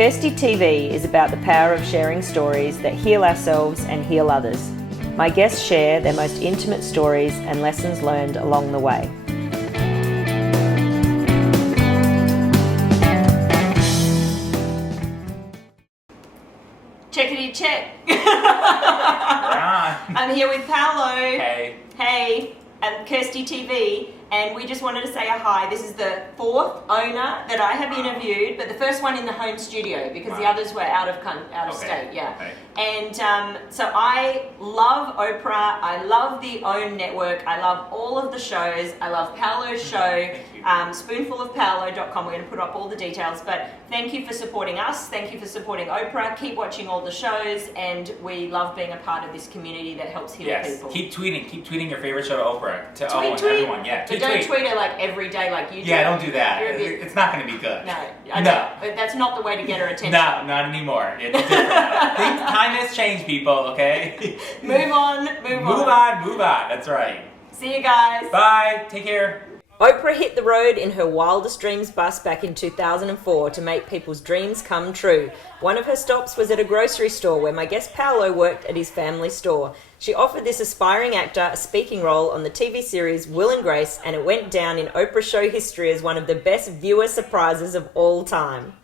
Kirsty TV is about the power of sharing stories that heal ourselves and heal others. My guests share their most intimate stories and lessons learned along the way. Checkity check. I'm here with Paolo. Hey. Hey, at Kirsty TV, and we just wanted to say a hi. This is the fourth owner that I have interviewed, but the first one in the home studio because the others were out of state. Yeah. Okay. And so I love Oprah. I love the OWN network. I love all of the shows. I love Paolo's show, spoonfulofpaolo.com. We're going to put up all the details. But thank you for supporting us. Thank you for supporting Oprah. Keep watching all the shows, and we love being a part of this community that helps heal people. Keep tweeting your favorite show to Oprah, to tweet. everyone. Yeah, but don't tweet it like every day like you do. Yeah, don't do that. It's not going to be good. No, I know. But that's not the way to get her attention. No, not anymore. It's different. Time has changed, people. Okay. Move on. That's right. See you guys. Bye. Take care. Oprah hit the road in her Wildest Dreams bus back in 2004 to make people's dreams come true. One of her stops was at a grocery store where my guest Paolo worked at his family store. She offered this aspiring actor a speaking role on the TV series Will and Grace, and it went down in Oprah show history as one of the best viewer surprises of all time.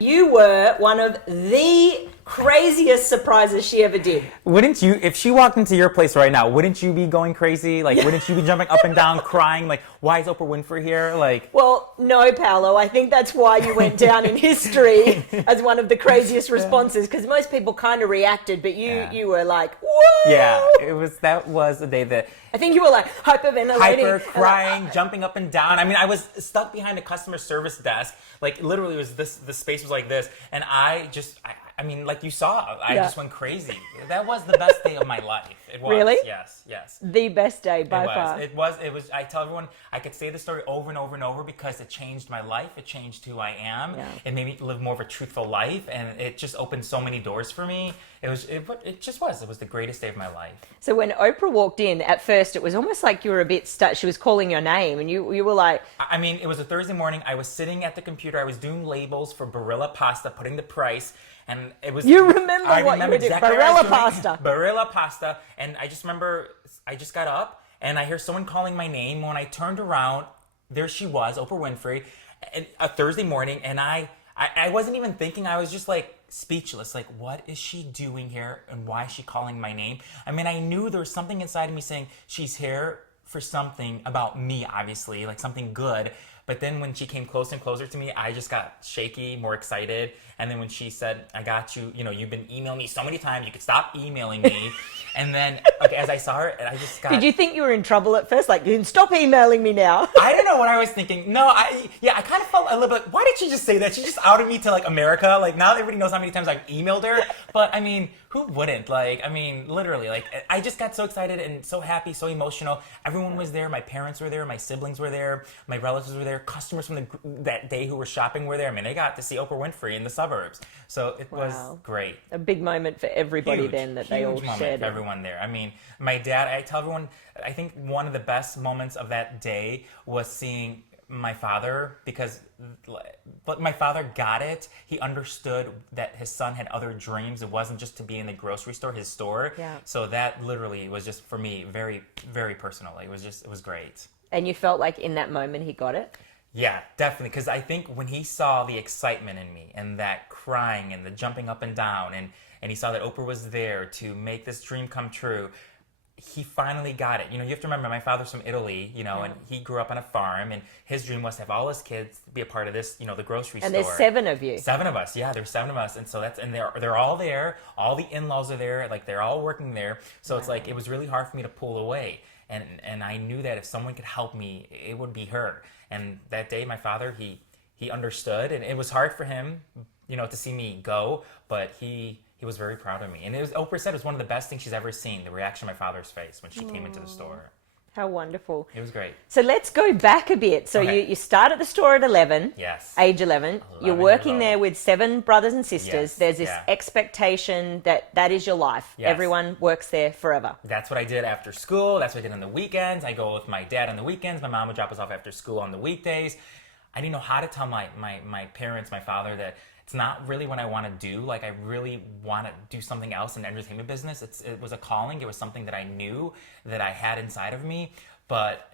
You were one of the craziest surprises she ever did. Wouldn't you, if she walked into your place right now, wouldn't you be going crazy? Like, wouldn't you be jumping up and down, crying? Like, why is Oprah Winfrey here? Like, well, no, Paolo. I think that's why you went down in history as one of the craziest responses, because most people kind of reacted, but you were like, whoa! Yeah, that was the day that... I think you were like hyperventilating. Crying, jumping up and down. I mean, I was stuck behind a customer service desk. Like, literally, it was the space was like this. And I mean, like you saw, I just went crazy. That was the best day of my life. It was. Really? Yes. The best day by far. It was. I tell everyone, I could say the story over and over and over because it changed my life. It changed who I am. Yeah. It made me live more of a truthful life, and it just opened so many doors for me. It was the greatest day of my life. So when Oprah walked in, at first it was almost like you were a bit stuck. She was calling your name, and you were like... I mean, it was a Thursday morning. I was sitting at the computer. I was doing labels for Barilla pasta, putting the price. And it was... You remember what you were doing? Barilla pasta. Barilla pasta. And I just remember, I just got up and I hear someone calling my name. When I turned around, there she was, Oprah Winfrey, a Thursday morning. And I wasn't even thinking. I was just like speechless. Like, what is she doing here? And why is she calling my name? I mean, I knew there was something inside of me saying she's here for something about me, obviously, like something good. But then when she came closer and closer to me, I just got shaky, more excited. And then when she said, I got you, you've been emailing me so many times, you could stop emailing me. And then, as I saw her, I just got... Did you think you were in trouble at first? Like, you can stop emailing me now. I don't know what I was thinking. No, I kind of felt a little bit, why did she just say that? She just outed me to, like, America. Like, now everybody knows how many times I've emailed her. But, I mean, who wouldn't? Like, I mean, literally, like, I just got so excited and so happy, so emotional. Everyone was there. My parents were there. My siblings were there. My relatives were there. Customers from that day who were shopping were there. I mean, they got to see Oprah Winfrey in the suburbs. So it was great. A big moment for everybody then that they all shared. For everyone there. I mean, my dad, I tell everyone, I think one of the best moments of that day was seeing my father, but my father got it. He understood that his son had other dreams. It wasn't just to be in the grocery store, his store. Yeah. So that literally was just, for me, very, very personal. It was great. And you felt like in that moment he got it? Yeah, definitely. Because I think when he saw the excitement in me and that crying and the jumping up and down and he saw that Oprah was there to make this dream come true, he finally got it. You have to remember, my father's from Italy, and he grew up on a farm, and his dream was to have all his kids be a part of this, the grocery store. And there's 7 of you. 7 of us, yeah, there's 7 of us. And so they're all there. All the in-laws are there. Like, they're all working there. So it's like, it was really hard for me to pull away. And I knew that if someone could help me, it would be her. And that day, my father, he understood, and it was hard for him, to see me go, but he was very proud of me. And Oprah said it was one of the best things she's ever seen, the reaction on my father's face when she came into the store. How wonderful. It was great. So let's go back a bit. So you start at the store at 11. Yes. Age 11. You're working there with 7 brothers and sisters. Yes. There's this expectation that is your life. Yes. Everyone works there forever. That's what I did after school. That's what I did on the weekends. I go with my dad on the weekends. My mom would drop us off after school on the weekdays. I didn't know how to tell my parents, my father, that it's not really what I want to do. Like, I really want to do something else in the entertainment business. It was a calling. It was something that I knew that I had inside of me. But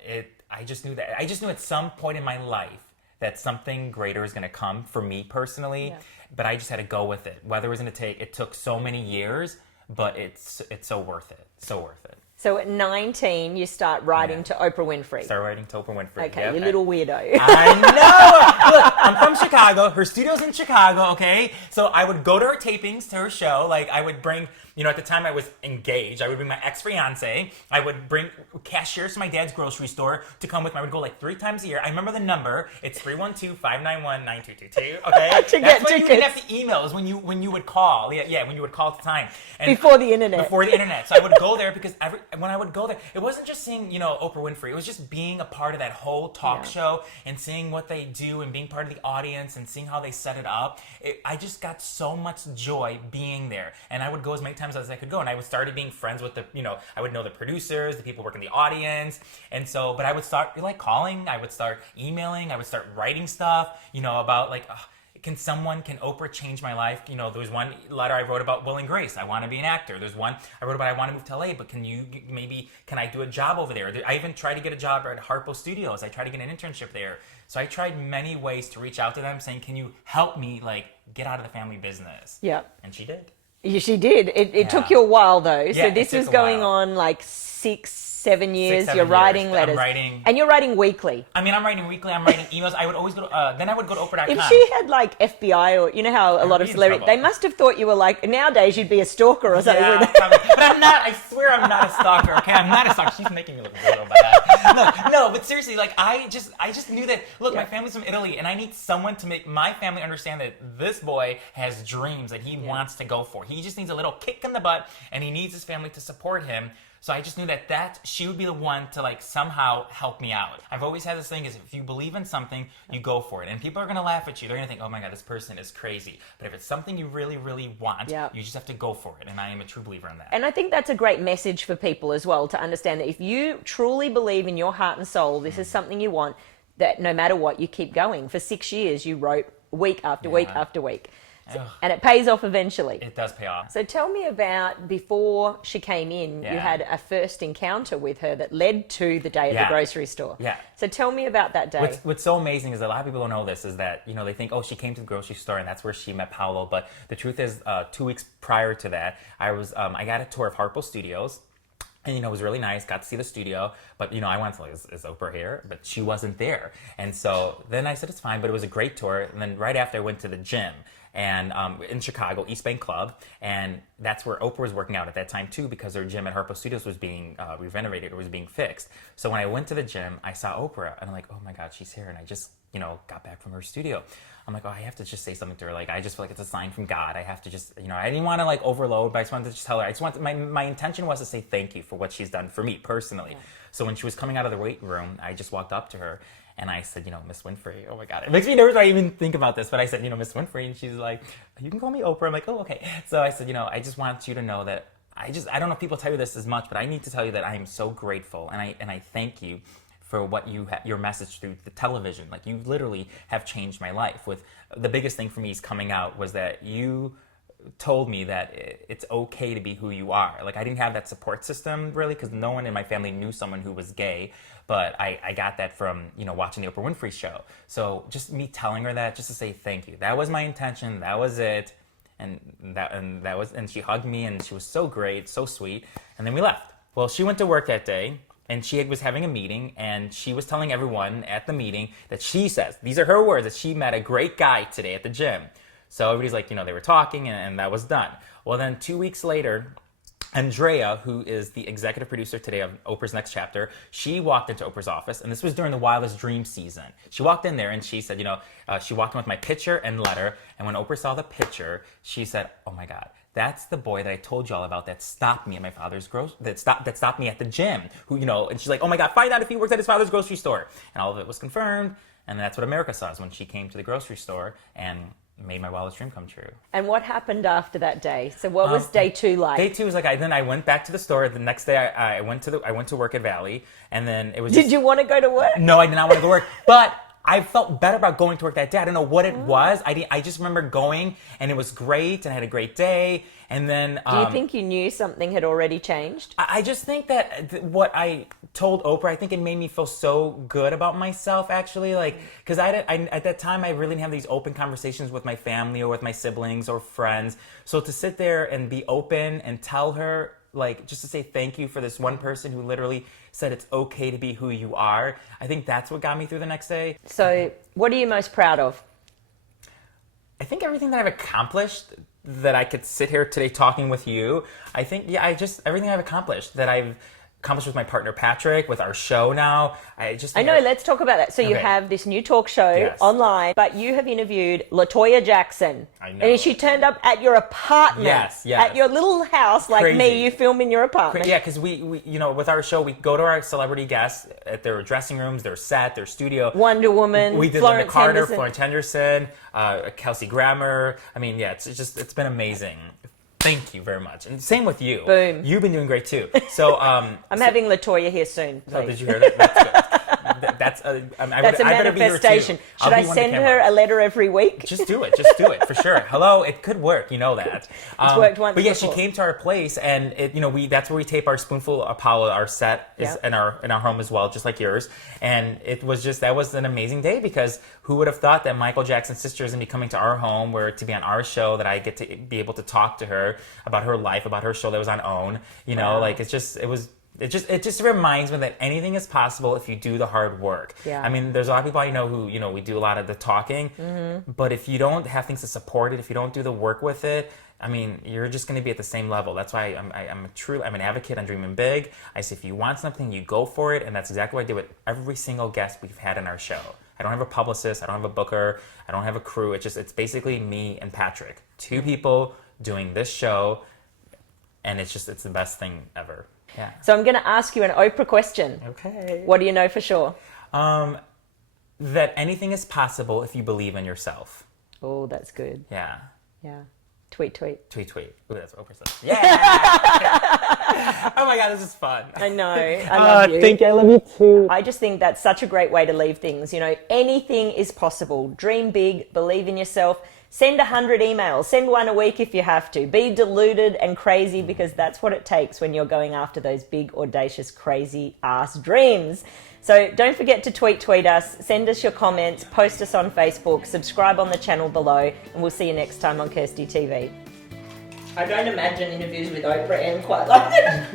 I just knew at some point in my life that something greater is going to come for me personally. Yeah. But I just had to go with it. Whether it was going to it took so many years, but it's so worth it. So worth it. So at 19, you start writing to Oprah Winfrey. Start writing to Oprah Winfrey. Okay, you little weirdo. I know! Look, I'm from Chicago. Her studio's in Chicago, okay? So I would go to her tapings, to her show. Like, I would bring, at the time I was engaged, I would bring my ex-fiance. I would bring cashiers to my dad's grocery store to come with me. I would go like 3 times a year. I remember the number. It's 312-591-9222, okay? To get tickets. You didn't have the emails when you would call. Yeah, when you would call at the time. And before the internet. Before the internet. So I would go there because when I would go there, it wasn't just seeing, Oprah Winfrey. It was just being a part of that whole talk show and seeing what they do and being part of the audience and seeing how they set it up. I just got so much joy being there. And I would go as many times as I could go. And I would start being friends with I would know the producers, the people working the audience. And so, but I would start calling, I would start emailing, I would start writing stuff, about can Oprah change my life? There was one letter I wrote about Will and Grace. I want to be an actor. There's one I wrote about I want to move to LA, but can I do a job over there? I even tried to get a job at Harpo Studios. I tried to get an internship there. So I tried many ways to reach out to them saying, can you help me get out of the family business? Yeah. And she did. Yeah, she did. It took you a while though. So this was going on 6-7 years. You're writing letters. And you're writing weekly. I mean, I'm writing weekly. I'm writing emails. I would always go to, then I would go to Oprah.com. If she had FBI or, how a lot of celebrities, they must have thought you were nowadays you'd be a stalker or something. Yeah, but I'm not, I swear I'm not a stalker, okay? I'm not a stalker. She's making me look good about that. No, but seriously, I just knew that, look, my family's from Italy and I need someone to make my family understand that this boy has dreams that he wants to go for. He just needs a little kick in the butt and he needs his family to support him. So I just knew that she would be the one to somehow help me out. I've always had this thing is if you believe in something, you go for it. And people are going to laugh at you. They're going to think, oh my God, this person is crazy. But if it's something you really, really want, you just have to go for it. And I am a true believer in that. And I think that's a great message for people as well to understand that if you truly believe in your heart and soul, this is something you want, that no matter what, you keep going. For 6 years, you wrote week after week after week. And it pays off eventually. It does pay off. So tell me about before she came in, you had a first encounter with her that led to the day at the grocery store. Yeah. So tell me about that day. What's so amazing is that a lot of people don't know this is that, they think, oh, she came to the grocery store and that's where she met Paolo. But the truth is 2 weeks prior to that, I got a tour of Harpo Studios. And, it was really nice, got to see the studio, but, I wanted to is Oprah here? But she wasn't there. And so then I said, it's fine, but it was a great tour. And then right after I went to the gym and in Chicago, East Bank Club, and that's where Oprah was working out at that time too, because her gym at Harpo Studios was being renovated or was being fixed. So when I went to the gym, I saw Oprah, and I'm like, oh my God, she's here. And I just, got back from her studio. I'm like, oh, I have to just say something to her. I just feel like it's a sign from God. I have to just, I didn't want to overload, but I just wanted to just tell her. My intention was to say thank you for what she's done for me personally. Yeah. So when she was coming out of the weight room, I just walked up to her and I said, Miss Winfrey, oh my God. It makes me nervous when I even think about this, but I said, Miss Winfrey, and she's like, you can call me Oprah. I'm like, oh, okay. So I said, I just want you to know that I don't know if people tell you this as much, but I need to tell you that I am so grateful and I thank you for what your message through the television. You literally have changed my life. With the biggest thing for me is coming out was that you told me that it's okay to be who you are. I didn't have that support system really because no one in my family knew someone who was gay, but I got that from, watching the Oprah Winfrey show. So just me telling her that just to say thank you. That was my intention. That was it. And she hugged me and she was so great, so sweet. And then we left. Well, she went to work that day. And she was having a meeting, and she was telling everyone at the meeting that she says, these are her words, that she met a great guy today at the gym. So everybody's like, they were talking, and that was done. Well, then 2 weeks later, Andrea, who is the executive producer today of Oprah's Next Chapter, she walked into Oprah's office, and this was during the Wildest Dream season. She walked in there, and she said, she walked in with my picture and letter, and when Oprah saw the picture, she said, oh my God, that's the boy that I told you all about that stopped me at my father's that stopped me at the gym. And she's like, oh my God, find out if he works at his father's grocery store. And all of it was confirmed. And that's what America saw is when she came to the grocery store and made my wildest dream come true. And what happened after that day? So what was day 2 like? Day 2 was then I went back to the store. The next day I went to work at Valley, and then it was. Did you want to go to work? No, I did not want to go to work. But I felt better about going to work that day. I don't know what it was. I just remember going, and it was great, and I had a great day. And then, Do you think you knew something had already changed? I just think that what I told Oprah, I think it made me feel so good about myself, actually. Like, because at that time, I really didn't have these open conversations with my family or with my siblings or friends. So to sit there and be open and tell her, like, just to say thank you for this one person who literally said it's okay to be who you are, I think that's what got me through the next day. So what are you most proud of? I think everything that I've accomplished, that I could sit here today talking with you, I think, everything I've accomplished, that I've accomplished with my partner Patrick, with our show now. I know, let's talk about that. So you have this new talk show Yes. online, but you have interviewed LaToya Jackson. I know. And she turned up at your apartment. Yes. At your little house, like Crazy. me, you film in your apartment. Yeah, because we, with our show, we go to our celebrity guests at their dressing rooms, their set, their studio. Wonder Woman, We did Florence Linda Carter, Henderson. Florence Henderson, Kelsey Grammer. I mean, yeah, it's been amazing. Thank you very much. And same with you. Boom. You've been doing great too. So I'm having LaToya here soon. Oh, please. did you hear that? That's good. That's a manifestation. Should I send her a letter every week? Just do it for sure. Hello, it could work. You know that. It's worked once. But yeah, before. she came to our place, and that's where we tape our Spoonful of Paolo. Our set is in our home as well, just like yours. And that was an amazing day, because who would have thought that Michael Jackson's sister is gonna be coming to our home, where to be on our show, that I get to be able to talk to her about her life, about her show that was on OWN. Like it just reminds me that anything is possible if you do the hard work. Yeah. I mean, there's a lot of people I know who, we do a lot of the talking, but if you don't have things to support it, if you don't do the work with it, I mean, you're just going to be at the same level. That's why I'm an advocate. I'm dreaming big. I say, if you want something, you go for it. And that's exactly what I did with every single guest we've had in our show. I don't have a publicist. I don't have a booker. I don't have a crew. It's basically me and Patrick. Two people doing this show. And it's the best thing ever. Yeah. So I'm going to ask you an Oprah question. Okay. What do you know for sure? That anything is possible if you believe in yourself. Oh, that's good. Yeah. Yeah. Tweet. Tweet. Ooh, that's what Oprah said. Yeah. Oh my God, this is fun. I know. I love you. Thank you. I love you too. I just think that's such a great way to leave things. Anything is possible. Dream big, believe in yourself. Send 100 emails. Send one a week if you have to. Be deluded and crazy, because that's what it takes when you're going after those big, audacious, crazy ass dreams. So don't forget to tweet us, send us your comments, post us on Facebook, subscribe on the channel below, and we'll see you next time on Kirsty TV. I don't imagine interviews with Oprah end quite like that.